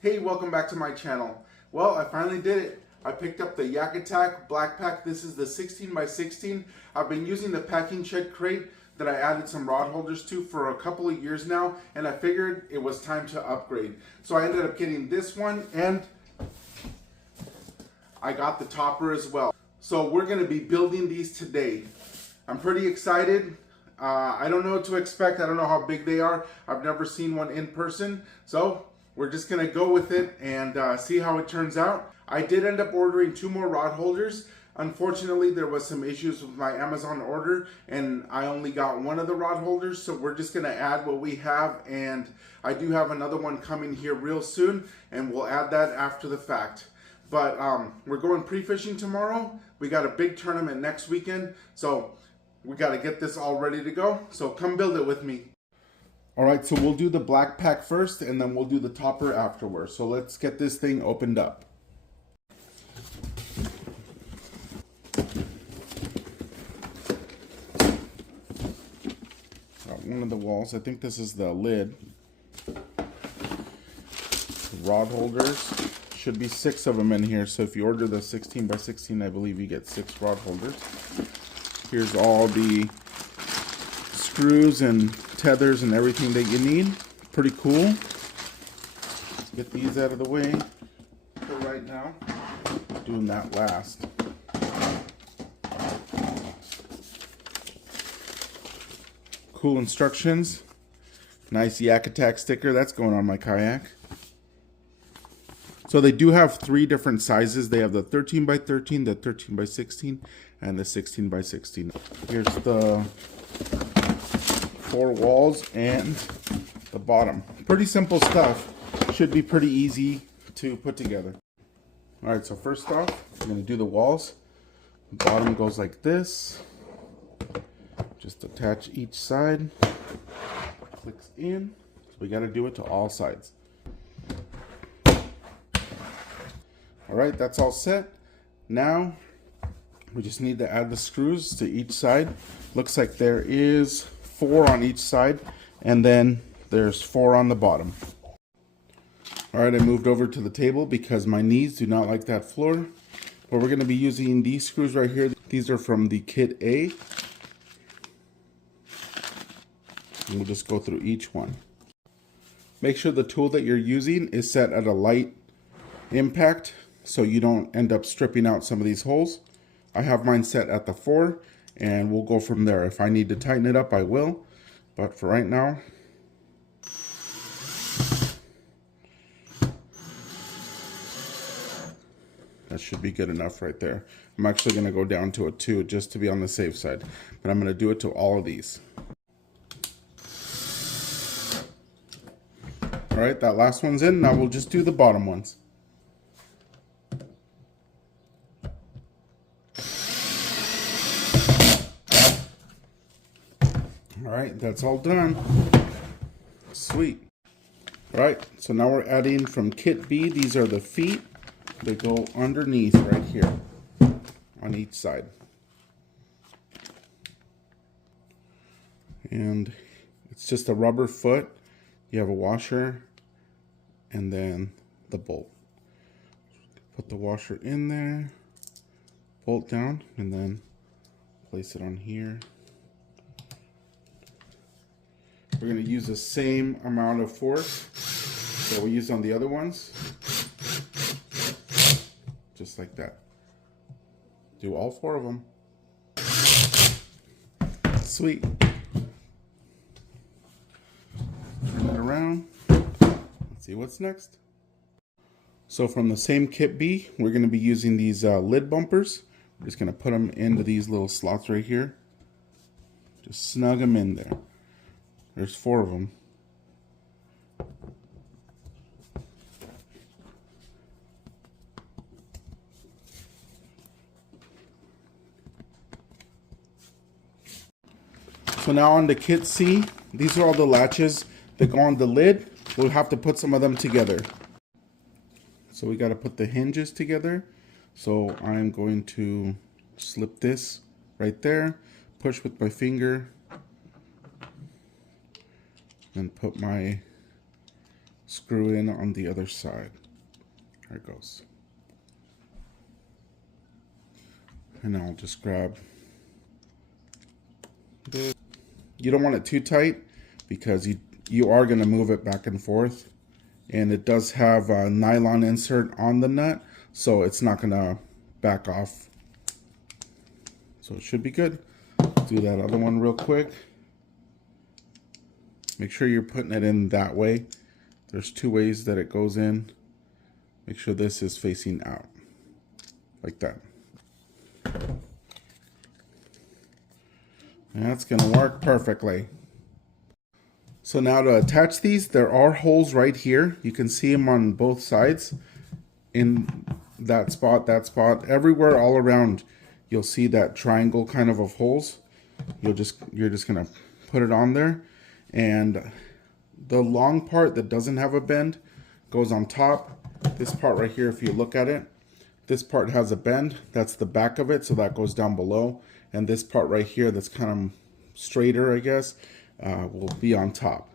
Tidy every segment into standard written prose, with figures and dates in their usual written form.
Hey, welcome back to my channel. Well, I finally did it. I picked up the Yakattack BlackPack. This is the 16 by 16. I've been using the packing shed crate that I added some rod holders to for a couple of years now, and I figured it was time to upgrade. So I ended up getting this one, and I got the topper as well. So we're gonna be building these today. I'm pretty excited. I don't know what to expect. I don't know how big they are. I've never seen one in person. So we're just gonna go with it and see how it turns out. I did end up ordering 2 more rod holders. Unfortunately, there was some issues with my Amazon order and I only got one of the rod holders. So we're just gonna add what we have, and I do have another one coming here real soon, and we'll add that after the fact. But we're going pre-fishing tomorrow. We got a big tournament next weekend. So we got to get this all ready to go. So come build it with me. All right, so we'll do the BlackPack first, and then we'll do the topper afterwards. So let's get this thing opened up. Got one of the walls. I think this is the lid. Rod holders. Should be 6 of them in here. So if you order the 16 by 16, I believe you get 6 rod holders. Here's all the screws and tethers and everything that you need. Pretty cool. Let's get these out of the way for right now. Doing that last. Cool instructions. Nice Yakattack sticker. That's going on my kayak. So they do have 3 different sizes. They have the 13 by 13, the 13 by 16, and the 16 by 16. Here's the 4 walls and the bottom. Pretty simple stuff. Should be pretty easy to put together. All right, so first off, I'm gonna do the walls. The bottom goes like this. Just attach each side. Clicks in. So we gotta do it to all sides. All right, that's all set. Now we just need to add the screws to each side. Looks like there is 4 on each side, and then there's 4 on the bottom. All right, I moved over to the table because my knees do not like that floor. But we're gonna be using these screws right here. These are from the kit A. And we'll just go through each one. Make sure the tool that you're using is set at a light impact, so you don't end up stripping out some of these holes. I have mine set at the 4, and we'll go from there. If I need to tighten it up, I will. But for right now, that should be good enough right there. I'm actually gonna go down to a 2 just to be on the safe side. But I'm gonna do it to all of these. All right, that last one's in. Now we'll just do the bottom ones. All right, that's all done. Sweet. All right, so now we're adding from kit B. These are the feet. They go underneath right here on each side. And it's just a rubber foot. You have a washer and then the bolt. Put the washer in there, bolt down, and then place it on here. We're going to use the same amount of force that we used on the other ones. Just like that. Do all 4 of them. Sweet. Turn it around. Let's see what's next. So from the same kit B, we're going to be using these lid bumpers. We're just going to put them into these little slots right here. Just snug them in there. There's 4 of them. So now on the kit C, these are all the latches that go on the lid. We'll have to put some of them together. So we got to put the hinges together. So I'm going to slip this right there, push with my finger, and put my screw in on the other side. There it goes. And I'll just grab this. You don't want it too tight because you are going to move it back and forth. And it does have a nylon insert on the nut, so it's not going to back off. So it should be good. Do that other one real quick. Make sure you're putting it in that way. There's two ways that it goes in. Make sure this is facing out, like that. And that's going to work perfectly. So now to attach these, there are holes right here. You can see them on both sides. In that spot, everywhere all around, you'll see that triangle kind of holes. You're just going to put it on there. And the long part that doesn't have a bend goes on top. This part right here, if you look at it, this part has a bend. That's the back of it, so that goes down below. And this part right here that's kind of straighter, I guess, will be on top.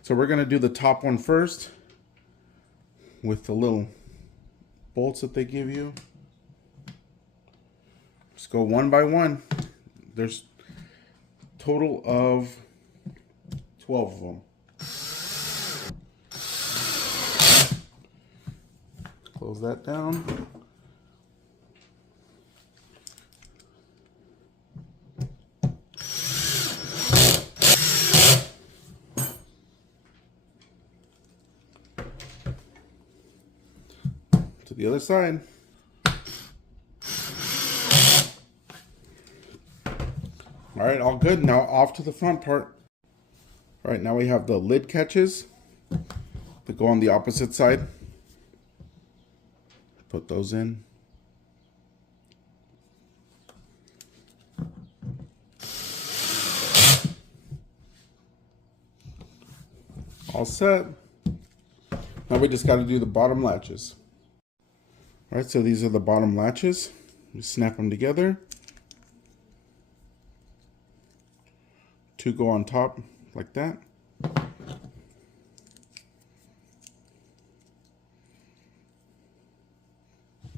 So we're going to do the top one first with the little bolts that they give you. Just go one by one. There's a total of 12 of them. Close that down. To the other side. All right, all good. Now off to the front part. All right, now we have the lid catches that go on the opposite side. Put those in. All set. Now we just got to do the bottom latches. All right, so these are the bottom latches. You snap them together. Two go on top like that.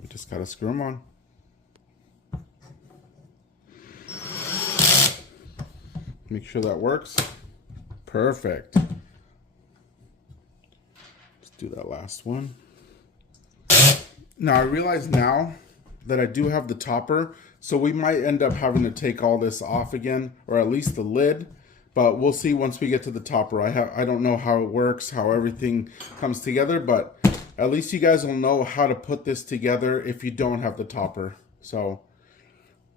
We just got to screw them on. Make sure that works. Perfect. Let's do that last one. Now I realize now that I do have the topper, so we might end up having to take all this off again, or at least the lid, but we'll see once we get to the topper. I don't know how it works, how everything comes together, but at least you guys will know how to put this together if you don't have the topper. So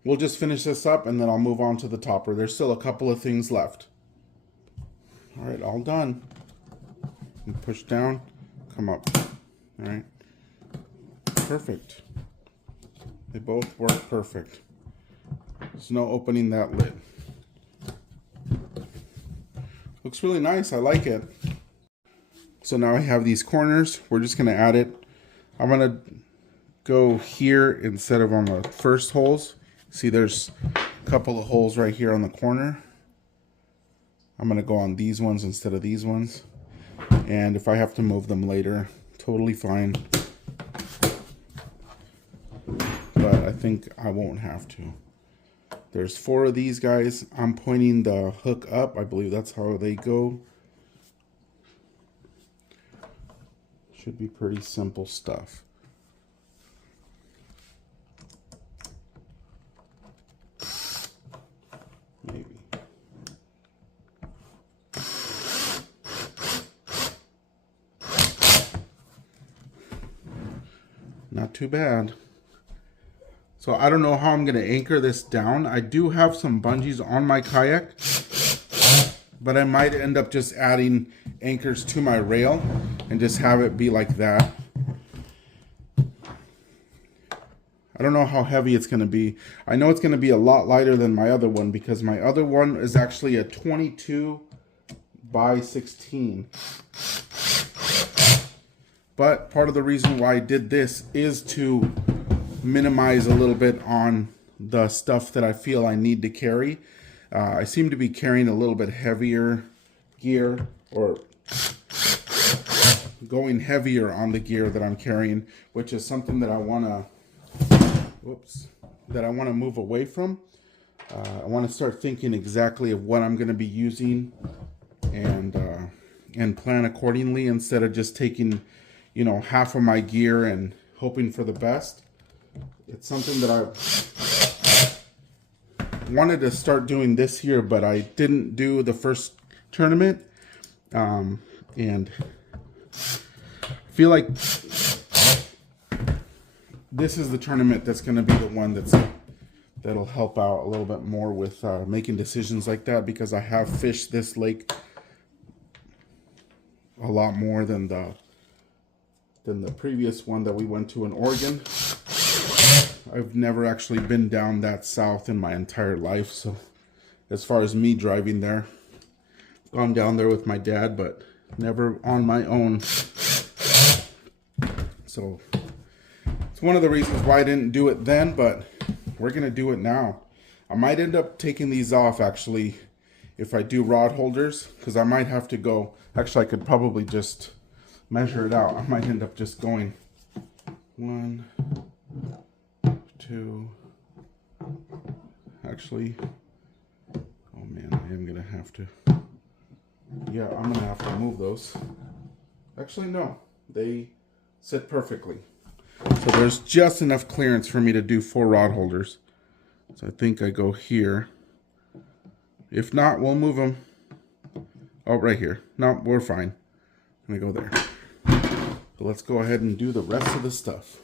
we'll just finish this up and then I'll move on to the topper. There's still a couple of things left. All right, all done. And push down, come up. All right, perfect. They both work perfect. There's no opening that lid. Looks really nice, I like it. So now I have these corners. We're just gonna add it. I'm gonna go here instead of on the first holes. See, there's a couple of holes right here on the corner. I'm gonna go on these ones instead of these ones. And if I have to move them later, totally fine. But I think I won't have to. There's 4 of these guys. I'm pointing the hook up. I believe that's how they go. Should be pretty simple stuff. Maybe. Not too bad. So I don't know how I'm going to anchor this down. I do have some bungees on my kayak, but I might end up just adding anchors to my rail and just have it be like that. I don't know how heavy it's going to be. I know it's going to be a lot lighter than my other one because my other one is actually a 22 by 16. But part of the reason why I did this is to minimize a little bit on the stuff that I feel I need to carry. I seem to be carrying a little bit heavier gear, or going heavier on the gear that I'm carrying, which is something that I want to move away from. I want to start thinking exactly of what I'm going to be using and plan accordingly, instead of just taking, you know, half of my gear and hoping for the best. It's something that I wanted to start doing this year, but I didn't do the first tournament, and I feel like this is the tournament that's going to be the one that'll help out a little bit more with making decisions like that, because I have fished this lake a lot more than the previous one that we went to in Oregon. I've never actually been down that south in my entire life, so as far as me driving there, I've gone down there with my dad, but never on my own. So it's one of the reasons why I didn't do it then, but we're gonna do it now. I might end up taking these off actually if I do rod holders, because I might have to go. Actually, I could probably just measure it out. I might end up just going 1, 2. Actually, oh man, I am gonna have to. Yeah, I'm gonna have to move those. Actually, no, they sit perfectly. So there's just enough clearance for me to do 4 rod holders. So I think I go here. If not, we'll move them. Oh, right here. No, we're fine. I'm gonna go there. But let's go ahead and do the rest of the stuff.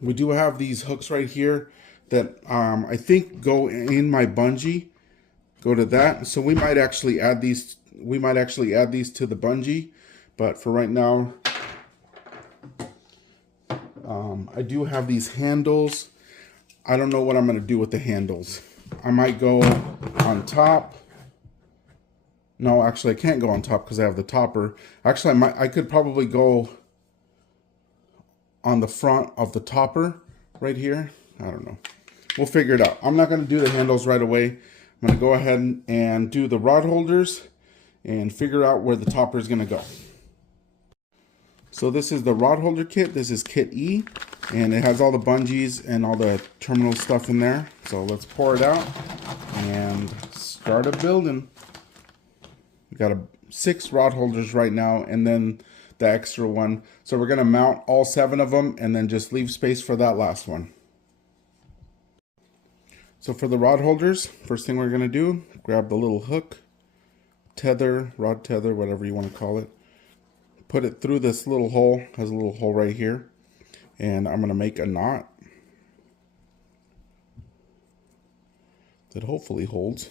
We do have these hooks right here that I think go in my bungee. Go to that. So we might actually add these. We might actually add these to the bungee. But for right now, I do have these handles. I don't know what I'm going to do with the handles. I might go on top. No, actually I can't go on top because I have the topper. Actually, I could probably go on the front of the topper right here. I don't know. We'll figure it out. I'm not going to do the handles right away. I'm going to go ahead and do the rod holders and figure out where the topper is going to go. So this is the rod holder kit. This is kit E, and it has all the bungees and all the terminal stuff in there. So let's pour it out and start a building. We got 6 rod holders right now, and then the extra one. So we're gonna mount all 7 of them and then just leave space for that last one. So for the rod holders, first thing we're gonna do, grab the little hook, tether, rod tether, whatever you want to call it. Put it through this little hole, has a little hole right here, and I'm gonna make a knot that hopefully holds.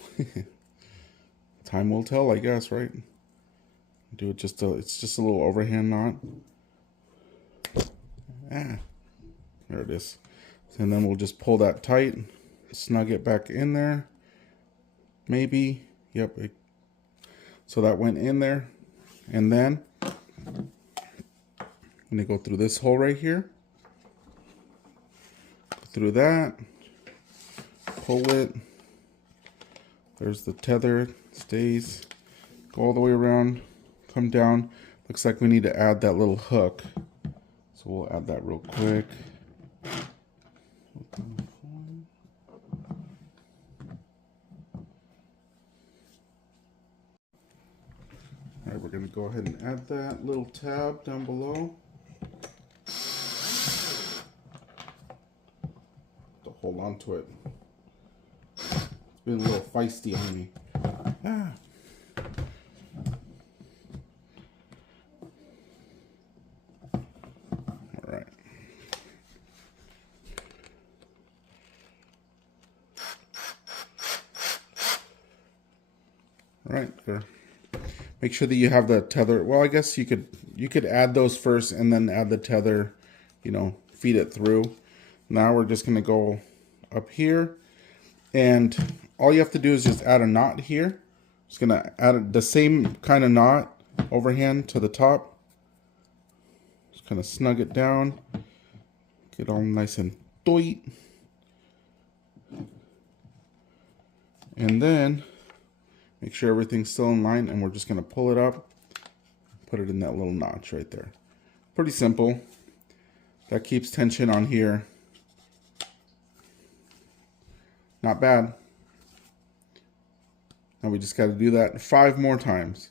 Time will tell, I guess, right? Do it just it's just a little overhand knot. There it is. And then we'll just pull that tight, snug it back in there. Maybe, yep. So that went in there, and then I'm gonna go through this hole right here, go through that, pull it. There's the tether, stays, go all the way around, come down. Looks like we need to add that little hook, so we'll add that real quick. All right, we're gonna go ahead and add that little tab down below. To hold on to it. It's been a little feisty on me. All right. All right, there. Make sure that you have the tether. Well, I guess you could add those first and then add the tether, you know, feed it through. Now we're just gonna go up here, and all you have to do is just add a knot here. Just gonna add the same kind of knot overhand to the top. Just kind of snug it down, get all nice and tight, and then make sure everything's still in line, and we're just gonna pull it up, put it in that little notch right there. Pretty simple. That keeps tension on here. Not bad. Now we just got to do that 5 more times.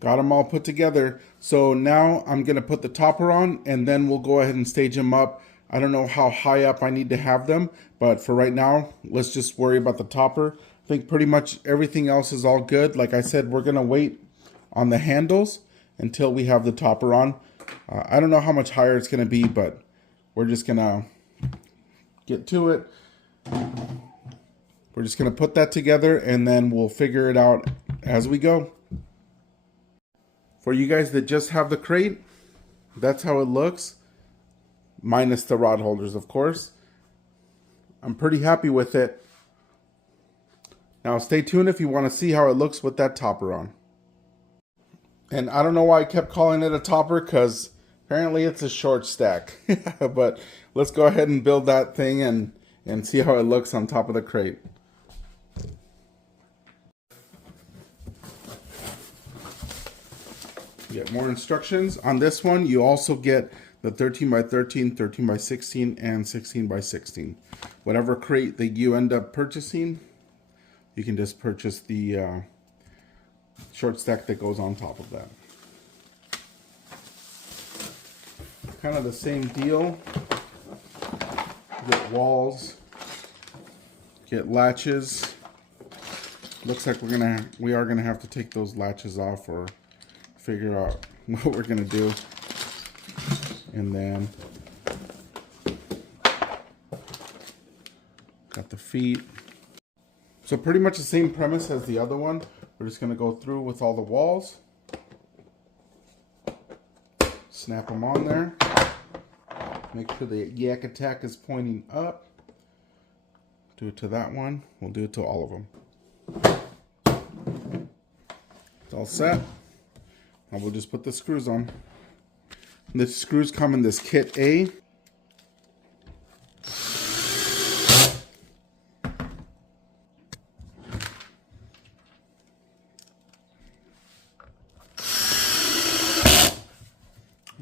Got them all put together. So now I'm going to put the topper on, and then we'll go ahead and stage them up. I don't know how high up I need to have them, but for right now, let's just worry about the topper. I think pretty much everything else is all good. Like I said, we're going to wait on the handles until we have the topper on. I don't know how much higher it's going to be, but we're just going to get to it. We're just going to put that together, and then we'll figure it out as we go. For you guys that just have the crate, that's how it looks. Minus the rod holders, of course. I'm pretty happy with it. Now stay tuned if you want to see how it looks with that topper on. And I don't know why I kept calling it a topper, because apparently it's a short stack. But let's go ahead and build that thing and see how it looks on top of the crate. You get more instructions. On this one, you also get the 13 by 13, 13 by 16, and 16 by 16. Whatever crate that you end up purchasing, you can just purchase the short stack that goes on top of that. Kind of the same deal. Get walls, get latches. Looks like we are gonna have to take those latches off or figure out what we're gonna do. And then got the feet. So pretty much the same premise as the other one. We're just gonna go through with all the walls. Snap them on there. Make sure the Yakattack is pointing up. Do it to that one. We'll do it to all of them. It's all set. Now we'll just put the screws on. The screws come in this kit A.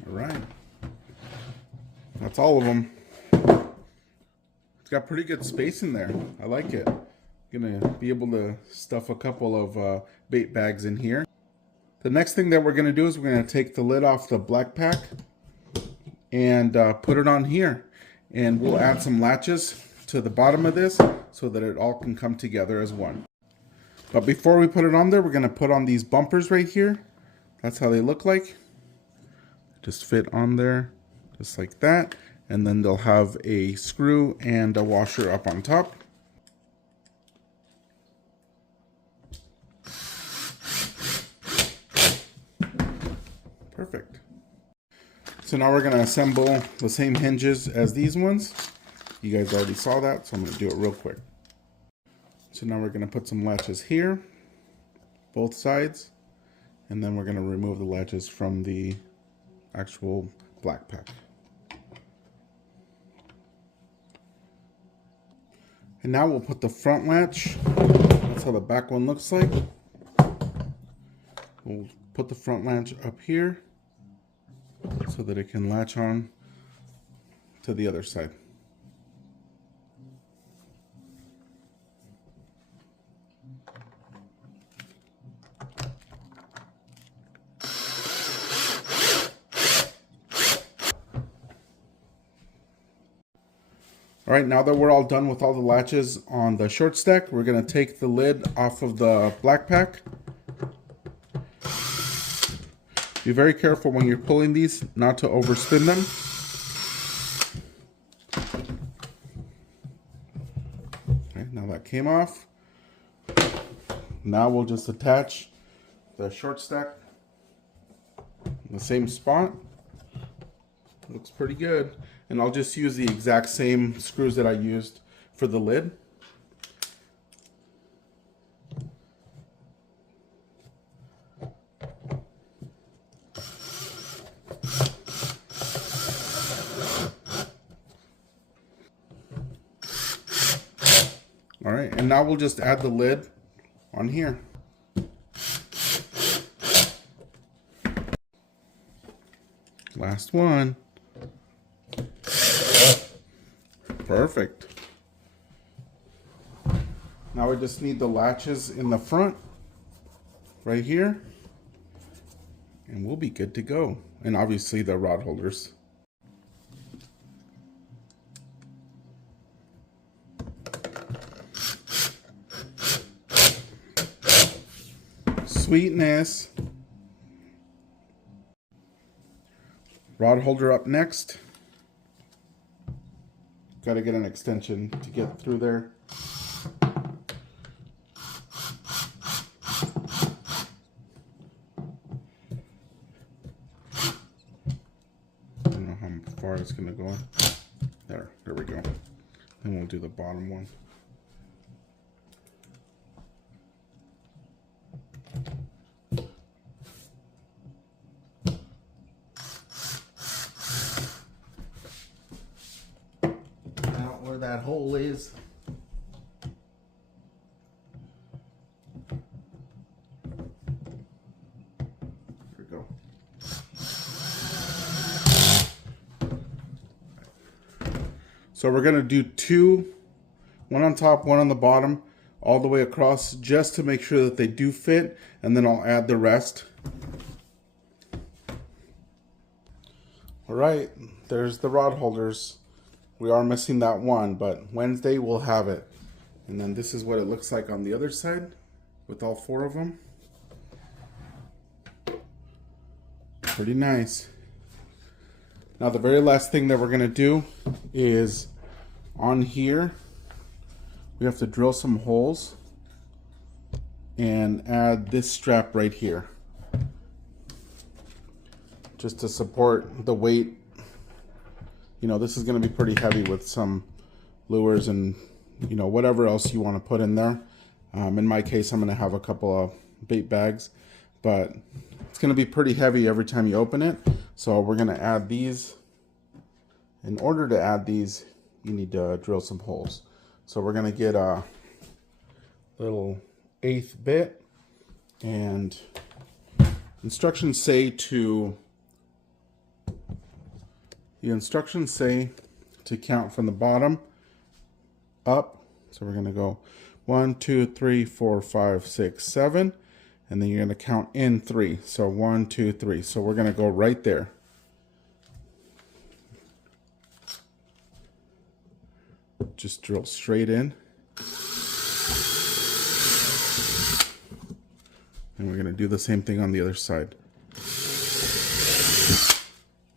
All right. That's all of them. It's got pretty good space in there. I like it. Gonna be able to stuff a couple of bait bags in here. The next thing that we're going to do is we're going to take the lid off the BlackPack and put it on here. And we'll add some latches to the bottom of this so that it all can come together as one. But before we put it on there, we're going to put on these bumpers right here. That's how they look like. Just fit on there just like that. And then they'll have a screw and a washer up on top. Perfect. So now we're going to assemble the same hinges as these ones. You guys already saw that, so I'm going to do it real quick. So now we're going to put some latches here, both sides, and then we're going to remove the latches from the actual BlackPack. And now we'll put the front latch. That's how the back one looks like. We'll put the front latch up here so that it can latch on to the other side. All right, now that we're all done with all the latches on the short stack, we're going to take the lid off of the BlackPack. Be very careful when you're pulling these not to overspin them. Okay, now that came off. Now we'll just attach the short stack in the same spot. Looks pretty good. And I'll just use the exact same screws that I used for the lid. All right, and now we'll just add the lid on here. Last one. Perfect. Now we just need the latches in the front, right here, and we'll be good to go. And obviously the rod holders. Sweetness. Rod holder up next. Got to get an extension to get through there. I don't know how far it's going to go. There we go. Then we'll do the bottom one. Where that hole is. There we go. So we're going to do two, one on top, one on the bottom, all the way across, just to make sure that they do fit, and then I'll add the rest. All right, there's the rod holders. We are missing that one, but Wednesday we'll have it. And then this is what it looks like on the other side with all four of them. Pretty nice. Now the very last thing that we're going to do is on here, we have to drill some holes and add this strap right here, just to support the weight. You know, this is going to be pretty heavy with some lures and, you know, whatever else you want to put in there. In my case, I'm going to have a couple of bait bags, but it's going to be pretty heavy every time you open it. So we're going to add these. In order to add these, you need to drill some holes. So we're going to get a little 1/8 bit, and instructions say to count from the bottom up. So we're going to go 1, 2, 3, 4, 5, 6, 7, and then you're going to count in 3. So 1, 2, 3. So we're going to go right there. Just drill straight in. And we're going to do the same thing on the other side.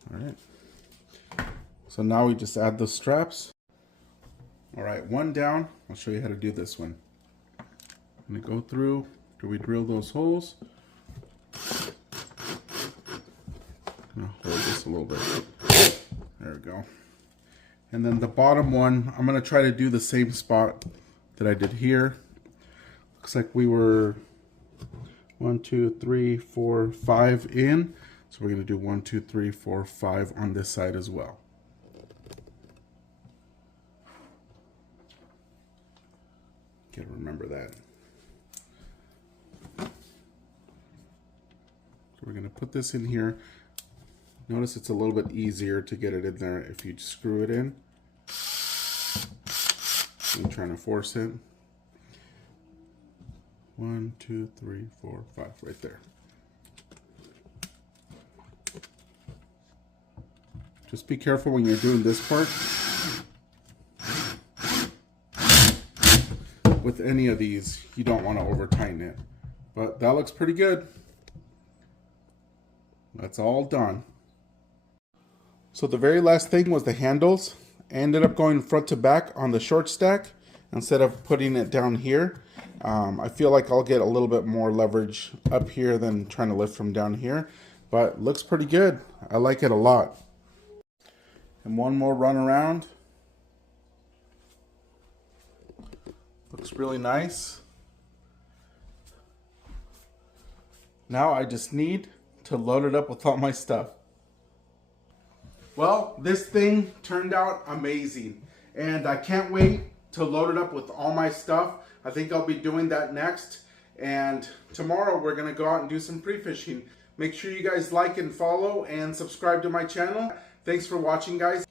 All right. So now we just add the straps. All right, one down. I'll show you how to do this one. I'm going to go through after we drill those holes. I'm going to hold this a little bit. There we go. And then the bottom one, I'm going to try to do the same spot that I did here. Looks like we were 1, 2, 3, 4, 5 in. So we're going to do 1, 2, 3, 4, 5 on this side as well. Gotta remember that. So we're going to put this in here. Notice it's a little bit easier to get it in there if you screw it in. I'm trying to force it. 1, 2, 3, 4, 5, right there. Just be careful when you're doing this part. With any of these, you don't want to over tighten it. But that looks pretty good. That's all done. So the very last thing was the handles. I ended up going front to back on the short stack instead of putting it down here. I feel like I'll get a little bit more leverage up here than trying to lift from down here, but looks pretty good. I like it a lot. And one more run around. Looks really nice. Now I just need to load it up with all my stuff. Well, this thing turned out amazing, and I can't wait to load it up with all my stuff. I think I'll be doing that next, and tomorrow we're going to go out and do some pre-fishing. Make sure you guys like and follow and subscribe to my channel. Thanks for watching, guys.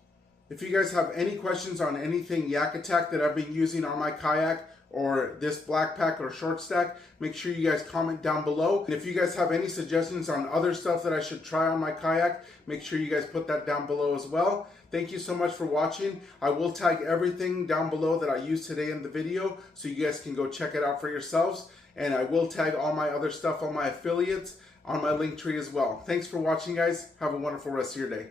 If you guys have any questions on anything Yakattack that I've been using on my kayak or this BlackPack or Shortstack, make sure you guys comment down below. And if you guys have any suggestions on other stuff that I should try on my kayak, make sure you guys put that down below as well. Thank you so much for watching. I will tag everything down below that I used today in the video so you guys can go check it out for yourselves. And I will tag all my other stuff on my affiliates on my Linktree as well. Thanks for watching, guys. Have a wonderful rest of your day.